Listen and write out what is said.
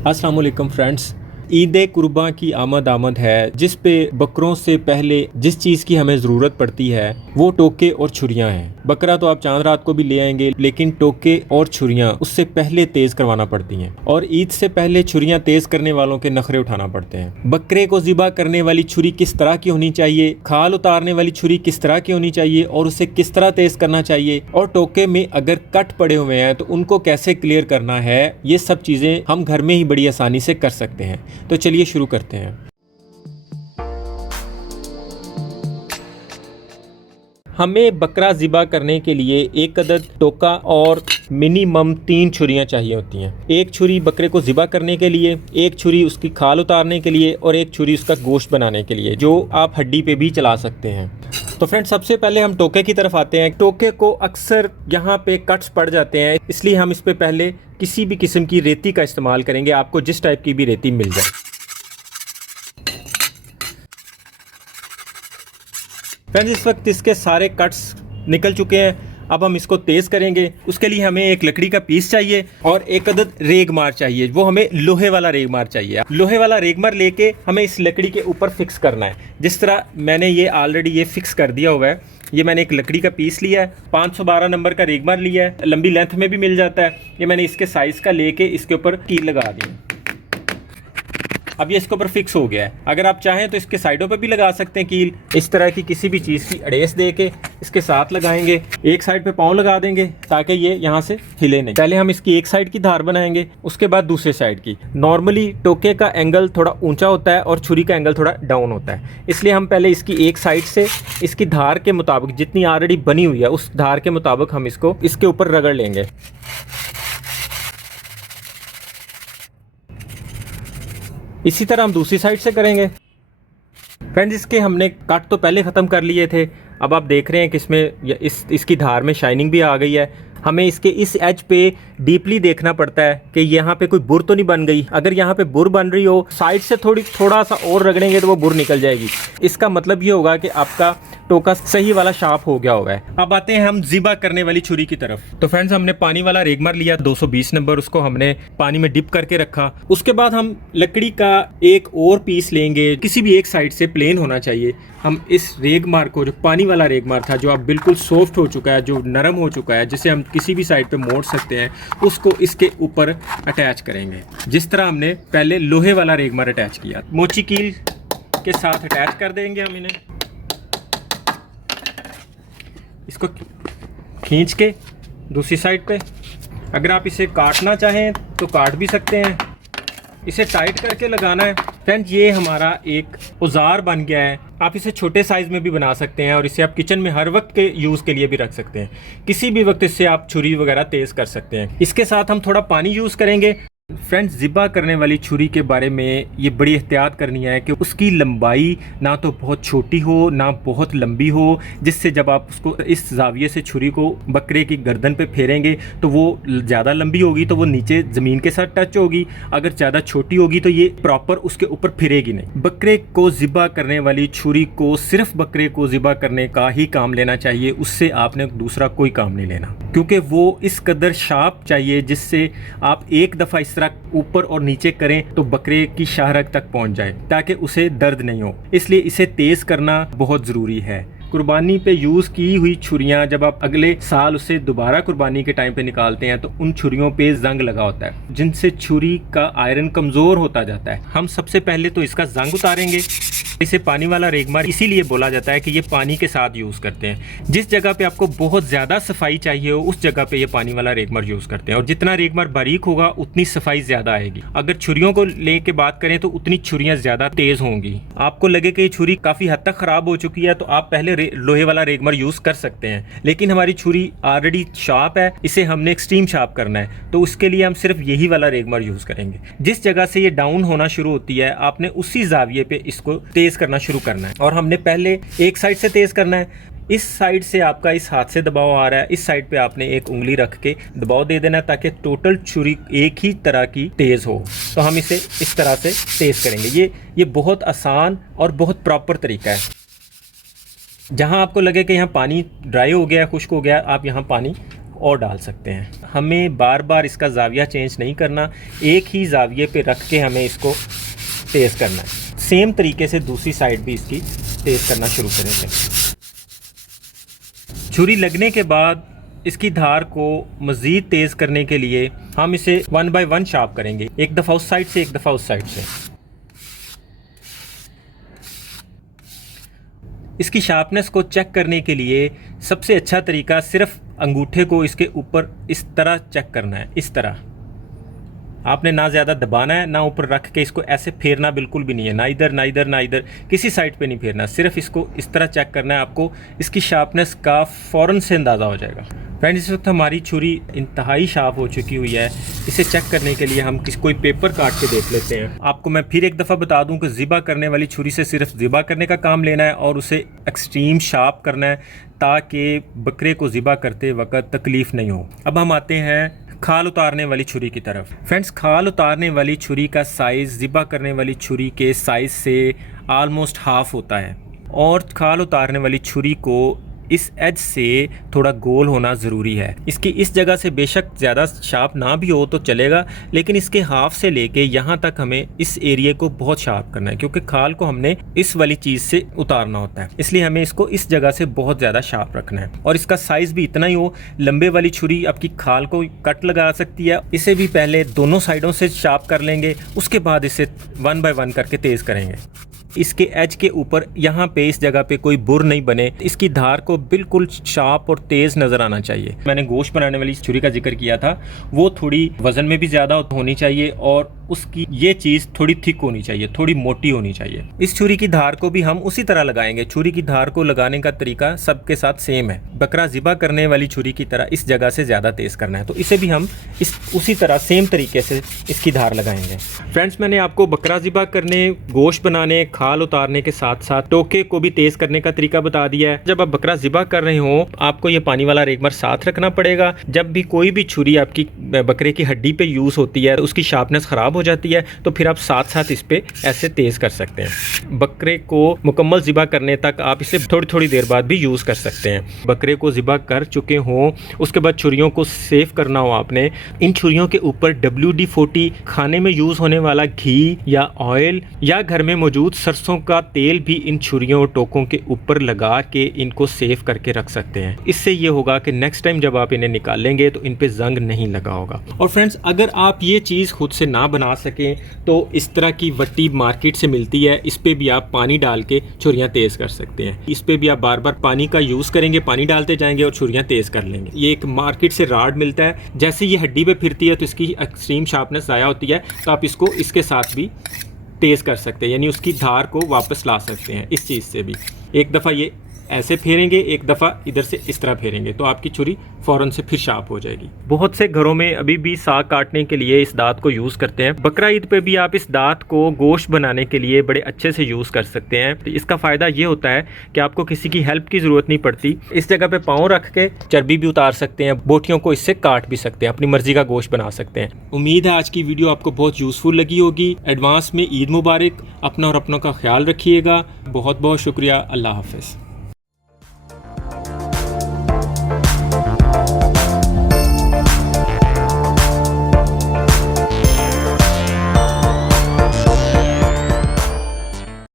अस्सलाम वालेकुम फ्रेंड्स। ईद कुर्बान की आमद है, जिस पे बकरों से पहले जिस चीज़ की हमें ज़रूरत पड़ती है वो टोके और छुरियां हैं। बकरा तो आप चांद रात को भी ले आएंगे, लेकिन टोके और छुरियां उससे पहले तेज़ करवाना पड़ती हैं और ईद से पहले छुरियां तेज़ करने वालों के नखरे उठाना पड़ते हैं। बकरे को ज़िबा करने वाली छुरी किस तरह की होनी चाहिए, खाल उतारने वाली छुरी किस तरह की होनी चाहिए और उसे किस तरह तेज़ करना चाहिए, और टोके में अगर कट पड़े हुए हैं तो उनको कैसे क्लियर करना है, ये सब चीज़ें हम घर में ही बड़ी आसानी से कर सकते हैं। तो चलिए शुरू करते हैं। हमें बकरा ज़िबा करने के लिए एक अदद टोका और मिनिमम 3 छुरियां चाहिए होती हैं। एक छुरी बकरे को ज़िबा करने के लिए, एक छुरी उसकी खाल उतारने के लिए और एक छुरी उसका गोश्त बनाने के लिए, जो आप हड्डी पे भी चला सकते हैं। तो फ्रेंड्स, सबसे पहले हम टोके की तरफ आते हैं। टोके को अक्सर यहाँ पे कट्स पड़ जाते हैं, इसलिए हम इस पे पहले किसी भी किस्म की रेती का इस्तेमाल करेंगे। आपको जिस टाइप की भी रेती मिल जाए। फ्रेंड्स, इस वक्त इसके सारे कट्स निकल चुके हैं। अब हम इसको तेज़ करेंगे। उसके लिए हमें एक लकड़ी का पीस चाहिए और एक अदद रेगमार चाहिए। वो हमें लोहे वाला रेगमार चाहिए। लोहे वाला रेगमार लेके हमें इस लकड़ी के ऊपर फिक्स करना है। जिस तरह मैंने ये ऑलरेडी ये फिक्स कर दिया हुआ है। ये मैंने एक लकड़ी का पीस लिया है, 512 नंबर का रेगमार लिया है, लंबी लेंथ में भी मिल जाता है। ये मैंने इसके साइज़ का लेके इसके ऊपर कील लगा दी। अब ये इसके ऊपर फिक्स हो गया है। अगर आप चाहें तो इसके साइडों पे भी लगा सकते हैं कील। इस तरह की किसी भी चीज़ की अड़ेस दे के इसके साथ लगाएंगे। एक साइड पे पाँव लगा देंगे ताकि ये यहाँ से हिले नहीं। पहले हम इसकी एक साइड की धार बनाएंगे, उसके बाद दूसरे साइड की। नॉर्मली टोके का एंगल थोड़ा ऊंचा होता है और छुरी का एंगल थोड़ा डाउन होता है, इसलिए हम पहले इसकी एक साइड से इसकी धार के मुताबिक, जितनी ऑलरेडी बनी हुई है उस धार के मुताबिक हम इसको इसके ऊपर रगड़ लेंगे। इसी तरह हम दूसरी साइड से करेंगे। फ्रेंड्स, इसके हमने कट तो पहले ख़त्म कर लिए थे। अब आप देख रहे हैं कि इसमें इसकी धार में शाइनिंग भी आ गई है। हमें इसके इस एज पे डीपली देखना पड़ता है कि यहाँ पे कोई बुर तो नहीं बन गई। अगर यहाँ पे बुर बन रही हो, साइड से थोड़ा सा और रगड़ेंगे तो वो बुर निकल जाएगी। इसका मतलब ये होगा कि आपका टोका सही वाला शार्प हो गया होगा। अब आते हैं हम ज़िबा करने वाली छुरी की तरफ। तो फ्रेंड्स, हमने पानी वाला रेगमार लिया 220 नंबर, उसको हमने पानी में डिप करके रखा। उसके बाद हम लकड़ी का एक और पीस लेंगे, किसी भी एक साइड से प्लेन होना चाहिए। हम इस रेगमार को, जो पानी वाला रेगमार था, जो अब बिल्कुल सॉफ्ट हो चुका है, जो नरम हो चुका है, जिसे हम किसी भी साइड पे मोड़ सकते हैं, उसको इसके ऊपर अटैच करेंगे, जिस तरह हमने पहले लोहे वाला रेगमार अटैच किया। मोची कील के साथ अटैच कर देंगे हम इन्हें। इसको खींच के दूसरी साइड पे, अगर आप इसे काटना चाहें तो काट भी सकते हैं। इसे टाइट करके लगाना है। फ्रेंड्स, ये हमारा एक औजार बन गया है। आप इसे छोटे साइज़ में भी बना सकते हैं और इसे आप किचन में हर वक्त के यूज़ के लिए भी रख सकते हैं। किसी भी वक्त इससे आप छुरी वगैरह तेज़ कर सकते हैं। इसके साथ हम थोड़ा पानी यूज़ करेंगे। फ्रेंड्स, ज़िबा करने वाली छुरी के बारे में ये बड़ी एहतियात करनी है कि उसकी लंबाई ना तो बहुत छोटी हो ना बहुत लंबी हो, जिससे जब आप उसको इस जाविये से छुरी को बकरे की गर्दन पे फेरेंगे तो वो ज़्यादा लंबी होगी तो वो नीचे ज़मीन के साथ टच होगी। अगर ज़्यादा छोटी होगी तो ये प्रॉपर उसके ऊपर फिरेगी नहीं। बकरे को ज़िबा करने वाली छुरी को सिर्फ बकरे को ज़िबा करने का ही काम लेना चाहिए, उससे आपने दूसरा कोई काम नहीं लेना, क्योंकि वो इस कदर शार्प चाहिए जिससे आप एक दफ़ा इस ऊपर और नीचे करें तो बकरे की शाहरग तक पहुंच जाए, ताकि उसे दर्द नहीं हो। इसलिए इसे तेज करना बहुत ज़रूरी है। कुर्बानी पे यूज़ की हुई छुरियां जब आप अगले साल उसे दोबारा कुर्बानी के टाइम पे निकालते हैं तो उन छुरियों पे जंग लगा होता है, जिनसे छुरी का आयरन कमज़ोर होता जाता है। हम सबसे पहले तो इसका जंग उतारेंगे। इसे पानी वाला रेगमार इसीलिए बोला जाता है कि ये पानी के साथ यूज़ करते हैं। जिस जगह पे आपको बहुत ज़्यादा सफाई चाहिए हो उस जगह पे ये पानी वाला रेगमार यूज़ करते हैं, और जितना रेगमार बारीक होगा उतनी सफाई ज़्यादा आएगी। अगर छुरियों को लेके बात करें तो उतनी छुरियाँ ज़्यादा तेज़ होंगी। आपको लगे कि ये छुरी काफ़ी हद तक ख़राब हो चुकी है तो आप पहले लोहे वाला रेगमार यूज़ कर सकते हैं, लेकिन हमारी छुरी ऑलरेडी शार्प है, इसे हमने एक्सट्रीम शार्प करना है, तो उसके लिए हम सिर्फ यही वाला रेगमार यूज़ करेंगे। जिस जगह से ये डाउन होना शुरू होती है आपने उसी जाविये पे इसको तेज़ करना शुरू करना है, और हमने पहले एक साइड से तेज़ करना है। इस साइड से आपका इस हाथ से दबाव आ रहा है, इस साइड पे आपने एक उंगली रख के दबाव दे देना ताकि टोटल छुरी एक ही तरह की तेज़ हो। तो हम इसे इस तरह से तेज़ करेंगे। ये बहुत आसान और बहुत प्रॉपर तरीका है। जहाँ आपको लगे कि यहाँ पानी ड्राई हो गया, खुश्क हो गया, आप यहाँ पानी और डाल सकते हैं। हमें बार बार इसका ज़ाविया चेंज नहीं करना, एक ही ज़ाविये पे रख के हमें इसको तेज़ करना है। सेम तरीके से दूसरी साइड भी इसकी तेज़ करना शुरू करेंगे। छुरी लगने के बाद इसकी धार को मज़ीद तेज़ करने के लिए हम इसे 1 बाय 1 शार्प करेंगे, एक दफ़ा उस साइड से एक दफ़ा उस साइड से। इसकी शार्पनेस को चेक करने के लिए सबसे अच्छा तरीका सिर्फ अंगूठे को इसके ऊपर इस तरह चेक करना है। इस तरह आपने ना ज़्यादा दबाना है ना ऊपर रख के इसको ऐसे फेरना बिल्कुल भी नहीं है, ना इधर किसी साइड पे नहीं फेरना, सिर्फ इसको इस तरह चेक करना है। आपको इसकी शार्पनेस का फ़ौरन से अंदाज़ा हो जाएगा। फ्रेंड्स, इस वक्त हमारी छुरी इंतहाई शार्प हो चुकी हुई है। इसे चेक करने के लिए हम कोई पेपर काट के देख लेते हैं। आपको मैं फिर एक दफ़ा बता दूं कि ज़िबा करने वाली छुरी से सिर्फ ज़िबा करने का काम लेना है और उसे एक्सट्रीम शार्प करना है ताकि बकरे को ज़िबा करते वक्त तकलीफ़ नहीं हो। अब हम आते हैं खाल उतारने वाली छुरी की तरफ। फ्रेंड्स, खाल उतारने वाली छुरी का साइज़ ज़िबा करने वाली छुरी के साइज़ से आलमोस्ट हाफ़ होता है और खाल उतारने वाली छुरी को इस एज से थोड़ा गोल होना ज़रूरी है। इसकी इस जगह से बेशक ज़्यादा शार्प ना भी हो तो चलेगा, लेकिन इसके हाफ से लेके यहाँ तक हमें इस एरिया को बहुत शार्प करना है, क्योंकि खाल को हमने इस वाली चीज़ से उतारना होता है, इसलिए हमें इसको इस जगह से बहुत ज़्यादा शार्प रखना है। और इसका साइज़ भी इतना ही हो। लंबे वाली छुरी आपकी खाल को कट लगा सकती है। इसे भी पहले दोनों साइडों से शार्प कर लेंगे, उसके बाद इसे 1 बाय 1 करके तेज़ करेंगे। इसके एज के ऊपर यहाँ पे इस जगह पे कोई बुर नहीं बने। इसकी धार को बिल्कुल शार्प और तेज़ नज़र आना चाहिए। मैंने गोश्त बनाने वाली छुरी का जिक्र किया था, वो थोड़ी वज़न में भी ज़्यादा होनी चाहिए और उसकी ये चीज़ थोड़ी थिक होनी चाहिए, थोड़ी मोटी होनी चाहिए। इस छुरी की धार को भी हम उसी तरह लगाएंगे। छुरी की धार को लगाने का तरीका सबके साथ सेम है। बकरा ज़िबा करने वाली छुरी की तरह इस जगह से ज़्यादा तेज़ करना है, तो इसे भी हम उसी तरह सेम तरीके से इसकी धार लगाएंगे। फ्रेंड्स, मैंने आपको बकरा ज़िबा करने, गोश्त बनाने, खाल उतारने के साथ साथ टोके को भी तेज़ करने का तरीका बता दिया है। जब आप बकरा ज़िबा कर रहे हो आपको ये पानी वाला रेगमार साथ रखना पड़ेगा। जब भी कोई भी छुरी आपकी बकरे की हड्डी पे यूज़ होती है, उसकी शार्पनेस ख़राब हो जाती है, तो फिर आप साथ साथ इस पे ऐसे तेज़ कर सकते हैं। बकरे को मुकम्मल ज़िबा करने तक आप इसे थोड़ी थोड़ी देर बाद भी यूज़ कर सकते हैं। बकरे को ज़िबा कर चुके हों, उसके बाद छुरियों को सेव करना हो आपने, इन छुरियों के ऊपर WD-40 खाने में यूज़ होने वाला घी या ऑयल या घर में मौजूद सरसों का तेल भी इन छुरियों और टोकों के ऊपर लगा के इनको सेव करके रख सकते हैं। इससे ये होगा कि नेक्स्ट टाइम जब आप इन्हें निकालेंगे तो इन पे जंग नहीं लगा होगा। और फ्रेंड्स, अगर आप ये चीज़ खुद से ना बना सकें तो इस तरह की वट्टी मार्केट से मिलती है, इस पे भी आप पानी डाल के छुरियाँ तेज़ कर सकते हैं। इस पे भी आप बार बार पानी का यूज़ करेंगे, पानी डालते जाएंगे और छुरियाँ तेज़ कर लेंगे। ये एक मार्केट से राड मिलता है, जैसे ये हड्डी पे फिरती है तो इसकी एक्सट्रीम शार्पनेस ज़ाया होती है, तो आप इसको इसके साथ भी तेज़ कर सकते हैं, यानी उसकी धार को वापस ला सकते हैं। इस चीज़ से भी एक दफ़ा ये ऐसे फेरेंगे, एक दफ़ा इधर से इस तरह फेरेंगे तो आपकी छुरी फ़ौरन से फिर शार्प हो जाएगी। बहुत से घरों में अभी भी साग काटने के लिए इस दांत को यूज़ करते हैं। बकरा ईद पे भी आप इस दांत को गोश्त बनाने के लिए बड़े अच्छे से यूज़ कर सकते हैं। तो इसका फ़ायदा ये होता है कि आपको किसी की हेल्प की ज़रूरत नहीं पड़ती। इस जगह पे पाँव रख के चर्बी भी उतार सकते हैं, बोटियों को इससे काट भी सकते हैं, अपनी मर्ज़ी का गोश्त बना सकते हैं। उम्मीद है आज की वीडियो आपको बहुत यूज़फुल लगी होगी। एडवांस में ईद मुबारक। अपना और अपनों का ख्याल रखिएगा। बहुत बहुत शुक्रिया। अल्लाह हाफ़िज़।